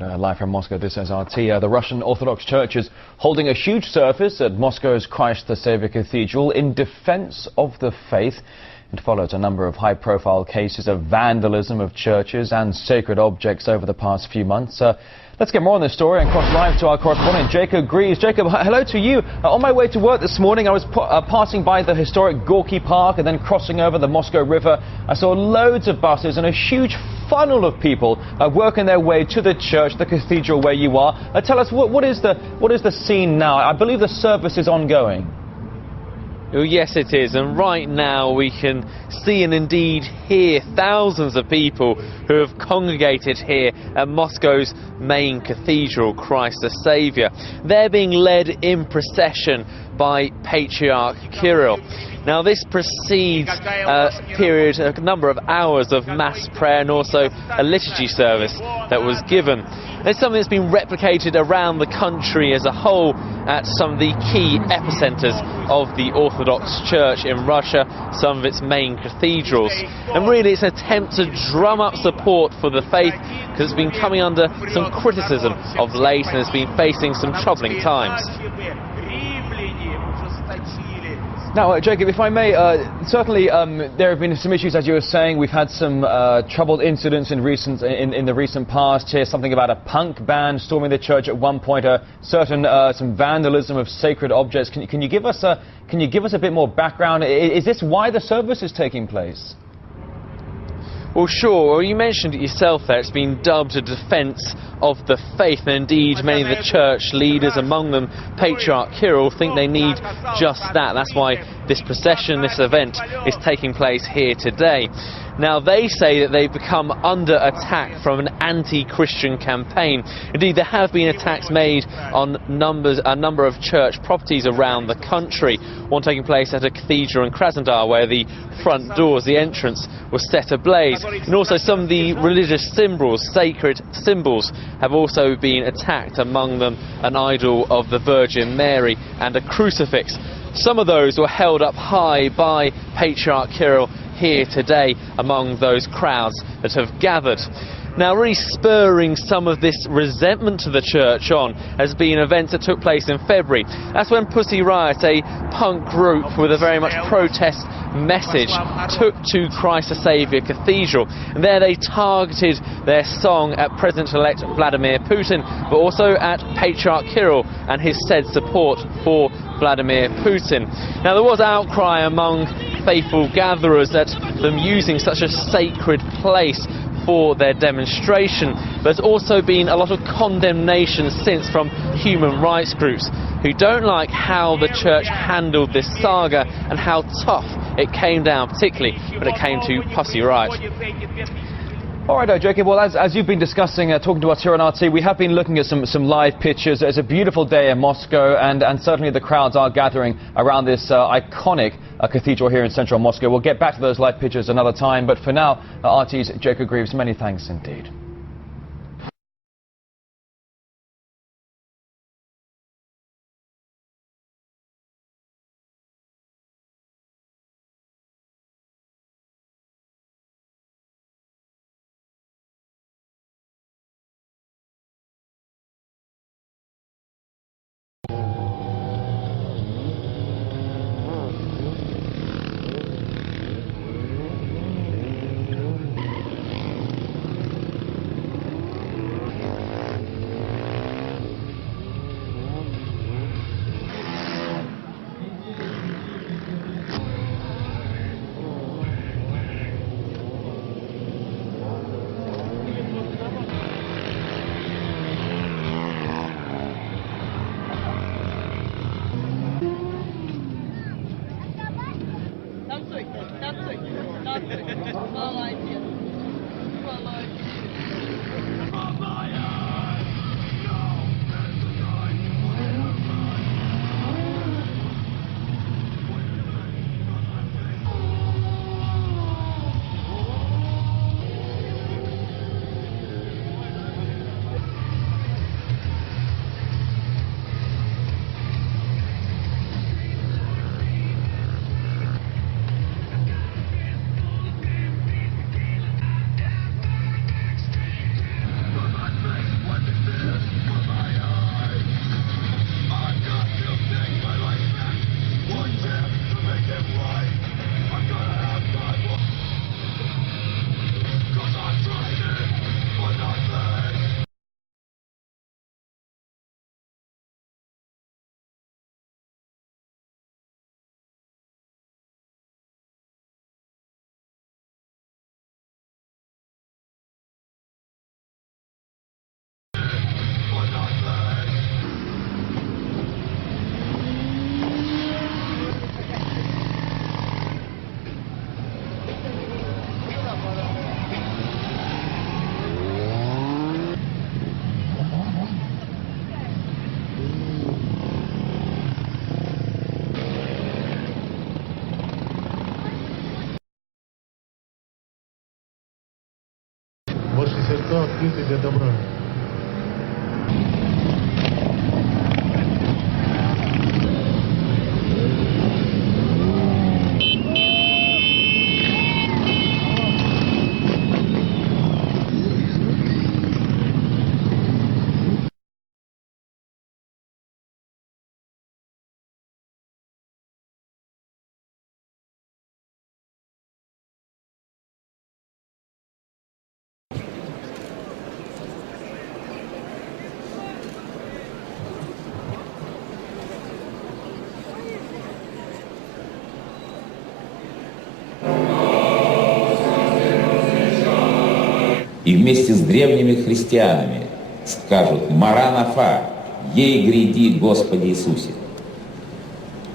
Live from Moscow, this is RT. The Russian Orthodox Church is holding a huge service at Moscow's Christ the Saviour Cathedral in defence of the faith. It follows a number of high-profile cases of vandalism of churches and sacred objects over the past few months. Let's get more on this story and cross live to our correspondent, Jacob Greaves. Jacob, hello to you. On my way to work this morning, I was passing by the historic Gorky Park and then crossing over the Moscow River. I saw loads of buses and a huge funnel of people working their way to the church, the cathedral where you are. Tell us, what is the scene now? I believe the service is ongoing. Well, yes, it is, and right now we can see and indeed hear thousands of people who have congregated here at Moscow's main cathedral, Christ the Saviour. They're being led in procession by Patriarch Kirill. Now, this precedes a number of hours of mass prayer and also a liturgy service that was given. It's something that's been replicated around the country as a whole at some of the key epicentres of the Orthodox Church in Russia, some of its main cathedrals. And really it's an attempt to drum up support for the faith, because it's been coming under some criticism of late and has been facing some troubling times. Now, Jacob, if I may, certainly there have been some issues, as you were saying. We've had some troubled incidents in the recent past. Here, something about a punk band storming the church at one point, some vandalism of sacred objects. Can you give us a bit more background? Is this why the service is taking place? Well, sure. Well, you mentioned it yourself there. It's been dubbed a defence of the faith, and indeed many of the church leaders, among them Patriarch Kirill, think they need just that. That's why this procession, this event, is taking place here today. Now, they say that they've become under attack from an anti-Christian campaign. Indeed, there have been attacks made on a number of church properties around the country. One taking place at a cathedral in Krasnodar, where the front doors, the entrance, was set ablaze. And also some of the religious symbols, sacred symbols, have also been attacked, among them an idol of the Virgin Mary and a crucifix. Some of those were held up high by Patriarch Kirill here today among those crowds that have gathered. Now, really spurring some of this resentment to the church on has been events that took place in February. That's when Pussy Riot, a punk group with a very much protest message, took to Christ the Saviour Cathedral. And there they targeted their song at President-elect Vladimir Putin, but also at Patriarch Kirill and his said support for Vladimir Putin. Now, there was outcry among faithful gatherers at them using such a sacred place for their demonstration. There's also been a lot of condemnation since from human rights groups who don't like how the church handled this saga and how tough it came down, particularly when it came to Pussy Riot. All right, Jacob, well, as you've been discussing, talking to us here on RT, we have been looking at some live pictures. It's a beautiful day in Moscow, and certainly the crowds are gathering around this iconic cathedral here in central Moscow. We'll get back to those live pictures another time, but for now, RT's Jacob Greaves, many thanks indeed. открыты для добра. И вместе с древними христианами скажут «Маранафа, ей гряди, Господи Иисусе».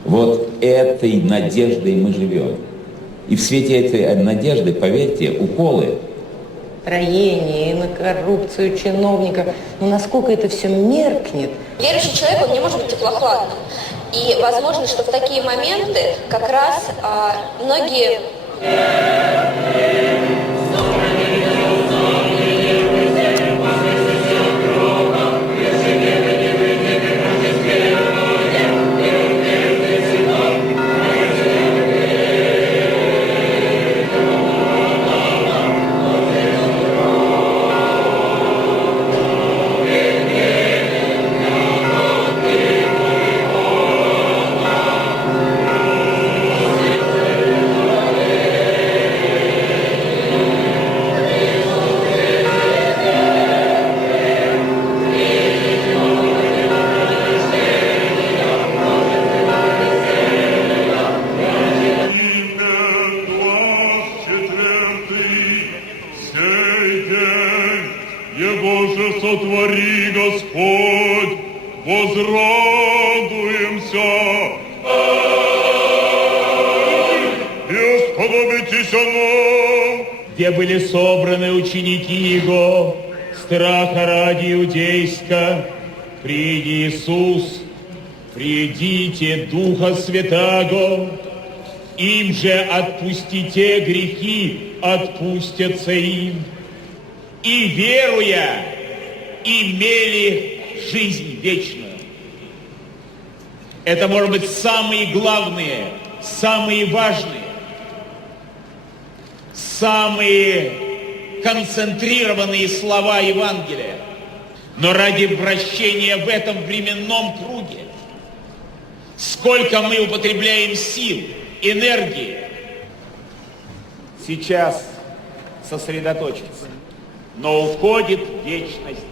Вот этой надеждой мы живем. И в свете этой надежды, поверьте, уколы строение, и на коррупцию чиновников. Но насколько это все меркнет. Верующий человек, он не может быть теплохладным. И возможно, что в такие моменты как раз многие... Сотвори, Господь, возрадуемся и сподобитесь нам. Где были собраны ученики Его, страха ради иудейска, приди Иисус, придите Духа Святаго, им же отпустите грехи, отпустятся им, и веруя, имели жизнь вечную. Это, может быть, самые главные, самые важные, самые концентрированные слова Евангелия. Но ради вращения в этом временном круге, сколько мы употребляем сил, энергии, сейчас сосредоточиться, но уходит в вечность.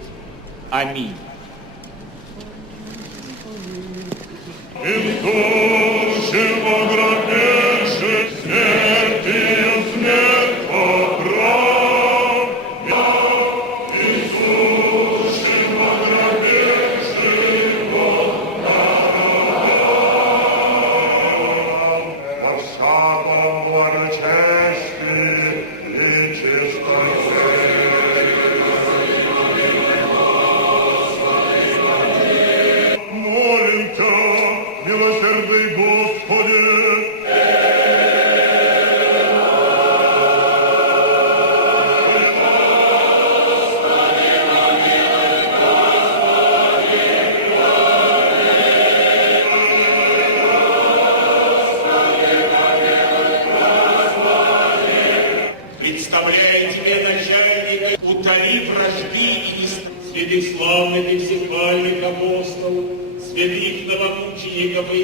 Аминь. Представляю тебе, начальника, утоли вражды и святых славных и всехвальных апостолов, святых новомучеников и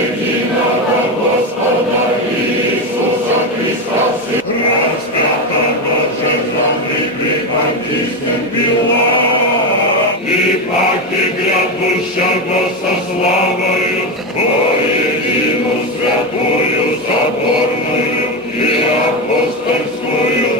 единого Господа Иисуса Христа, распятого жертвенных преподобных Пилат, и паки грядущего со славою, воедину святую соборную и апостольскую.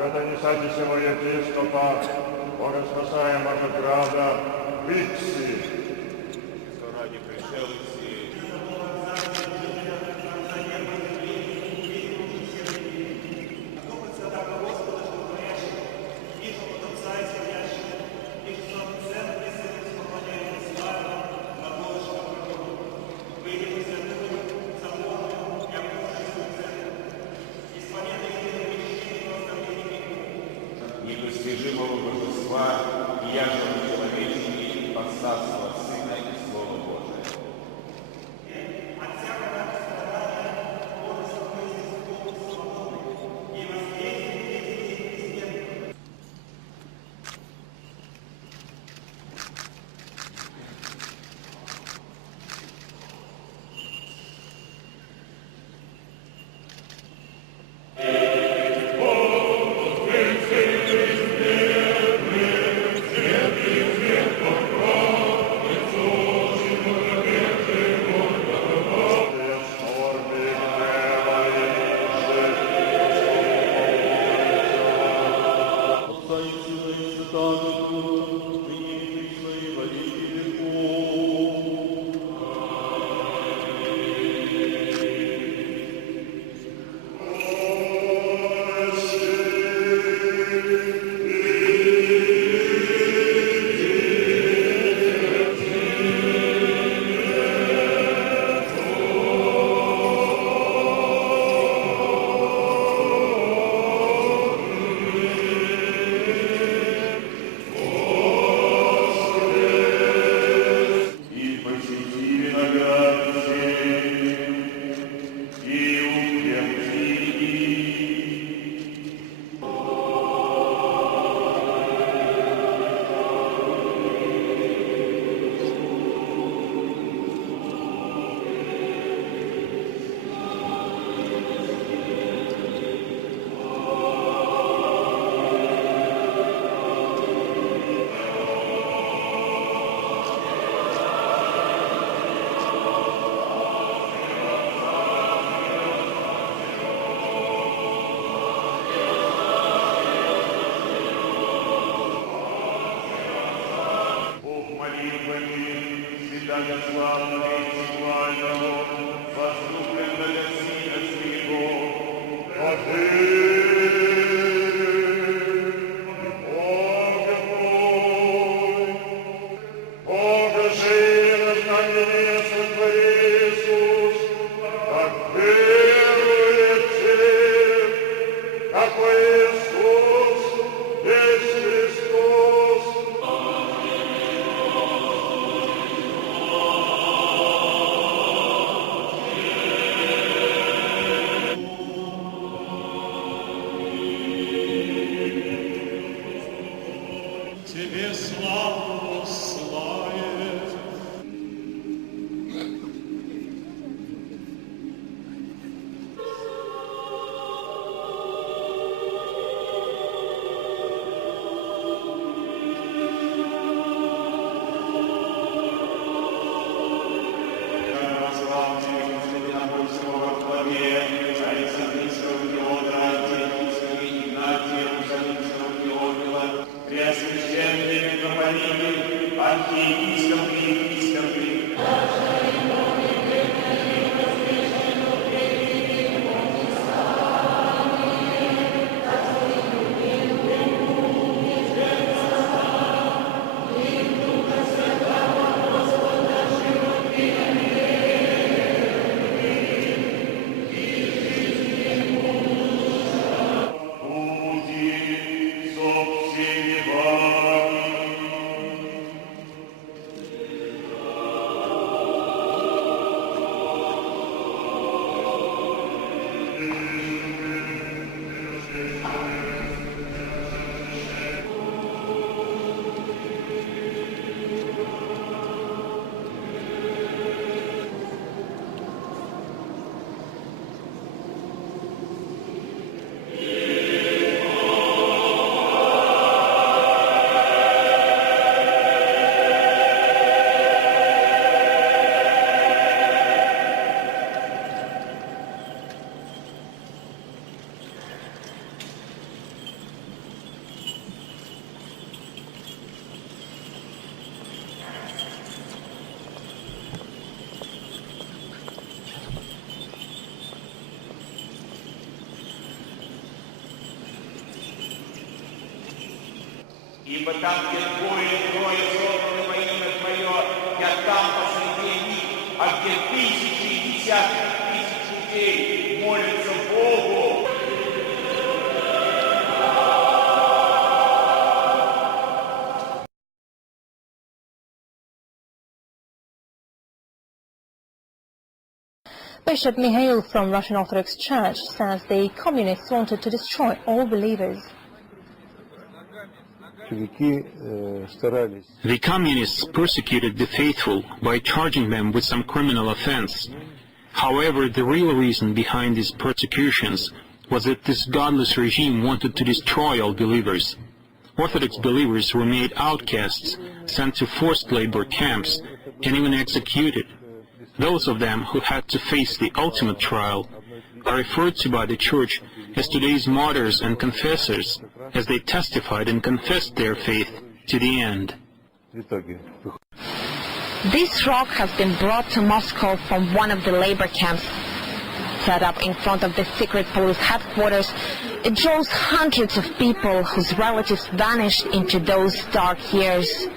Святонесатися епископа, Богоспасаема града Віксі. Раді пришелиці. Непостижимого божества, яжного человеческий, под царство Сына и Слова Божия. Ибо там, где двое и трое собраны во имя Твое, я там посреди них, а где тысячи и десятки тысяч людей молятся Богу. Bishop Mikhail from Russian Orthodox Church says the communists wanted to destroy all believers. The communists persecuted the faithful by charging them with some criminal offense. However, the real reason behind these persecutions was that this godless regime wanted to destroy all believers. Orthodox believers were made outcasts, sent to forced labor camps, and even executed. Those of them who had to face the ultimate trial are referred to by the Church as today's martyrs and confessors, as they testified and confessed their faith to the end. This rock has been brought to Moscow from one of the labor camps. Set up in front of the secret police headquarters, it draws hundreds of people whose relatives vanished into those dark years.